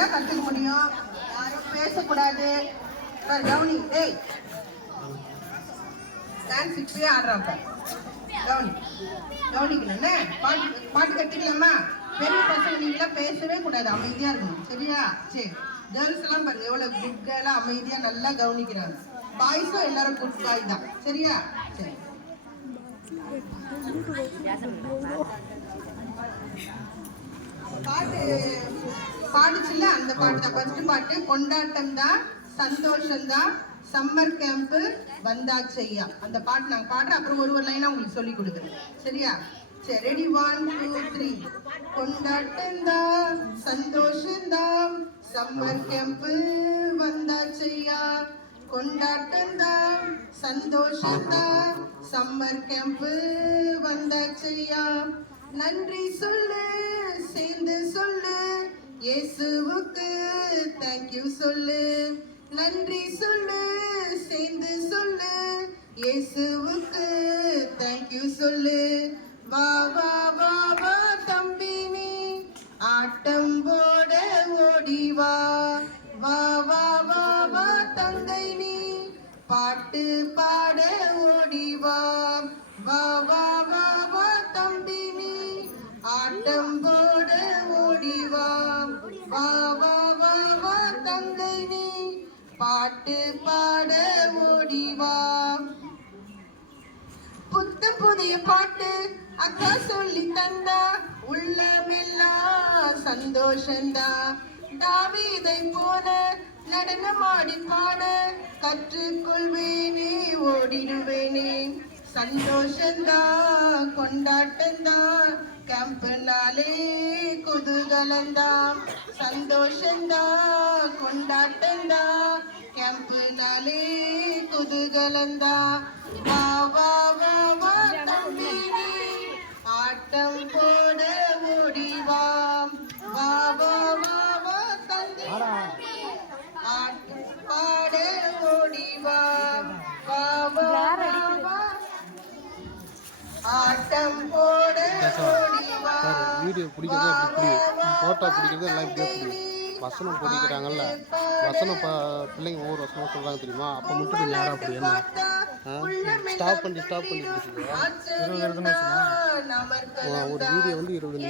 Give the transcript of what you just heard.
தான் கற்றுக்க முடியும். யாரும் பேசக்கூடாது. கவுனி டேய் டான்ஸ் இப்பயே ஆடுறாங்க. கவுனி கவுனிக்கணும். பாட்டு பாட்டு கட்டிக்கலாமா? பெரிய பசங்க நீங்களாம் பேசவே கூடாது, அமைதியா இருக்கணும். சரியா? சரி. கேர்ள்ஸ் எல்லாம் பாருங்க எவ்வளவு குட் கேர்லா அமைதியா நல்லா கவனிக்கிறாங்க. பாய்ஸும் எல்லாரும் குட் பாய் தான். சரியா? சரி. பாட்டு பாடுச்சுல அந்த பாட்டு தான் ஃபர்ஸ்ட் பாட்டு. கொண்டாட்டம் தான், சந்தோஷம் தான், சம்மர் கேம்ப் வந்தாச்சையா. அந்த பாட்டு நாங்க பாடுறோம். அப்புறம் ஒரு லைனா உங்களுக்கு சொல்லி கொடுக்குறேன். சரியா? சரி. ரெடி 1 2 3. கொண்டாட்டம் தான், சந்தோஷம் தான், சம்மர் கேம்ப் வந்தாச்சையா. கொண்டாட்டம் தான், சந்தோஷம் தான், சம்மர் கேம்ப் வந்தாச்சையா. நன்றி சொல்லு, சேர்ந்து சொல்லு, இயேசுவுக்கு தேங்க்யூ சொல்லு. நன்றி சொல்லு, சேர்ந்து சொல்லு, இயேசுவுக்கு தேங்க்யூ சொல்லு. வா வா வா வா தம்பி நீ ஆட்டம் போட ஓடி வா. வா வா வா வா தங்கை நீ பாட்டு பாட ஓடி வா. வா வா வா வா தம்பி நீ ஆட்டம் போட ஓடி வா. வா வா வா வா தங்கை நீ பாட்டு பாட ஓடி வா. புத்தம் புதிய பாட்டு அக்கா சொல்லி தந்தா, உள்ளமெல்லாம் சந்தோஷந்தா. தாவீதை போல நடனமாடி பாட கற்றுக்கொள்வேனே, ஓடிடுவேனே. சந்தோஷந்தா, கொண்டாட்டந்தா, கேம்புனாலே குதூகலந்தா. சந்தோஷந்தா, கொண்டாட்டந்தா, கேம்புனாலே குதூகலந்தா. வா வா வா வா தம்பி நீ ஆட்டம் போட ஓடி வா. வா வா வா வா தம்பி ஆட்டம் பாட ஓடி வா. வா வா வா வா ஆட்டம் போட ஓடி வா. வீடியோ பிடிக்கிறது அப்படி புரியும், ஃபோட்டோ பிடிக்கிறது எல்லாம் இப்படியே புரியும். வசனம் போட்டிக்கிறாங்கல்ல, வசனம் பிள்ளைங்க ஒவ்வொரு வசனமாக சொல்கிறாங்க தெரியுமா? அப்போ மட்டும் கொஞ்சம் யாரா அப்படி என்ன ஸ்டாப் பண்ணி பிடிச்சிக்கலாம். ஒரு வீடியோ வந்து 20